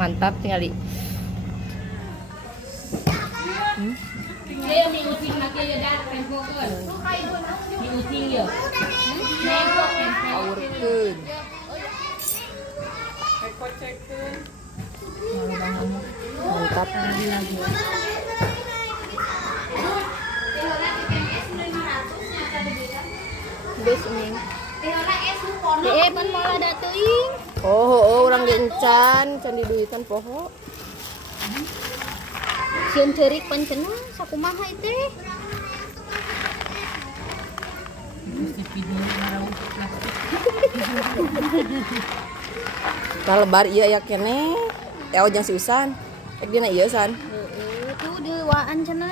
mantap tinggal di. Mantap. Bes ini. Pan malah dateuing. Oh, orang gencan, can diduitan poho. Sieun ceurik pan cenah sakumaha teh. Lebar iya ya kene. Eo jeung si Usan. Ek dina ieu san. Heeh, tuh deuwaan cenah.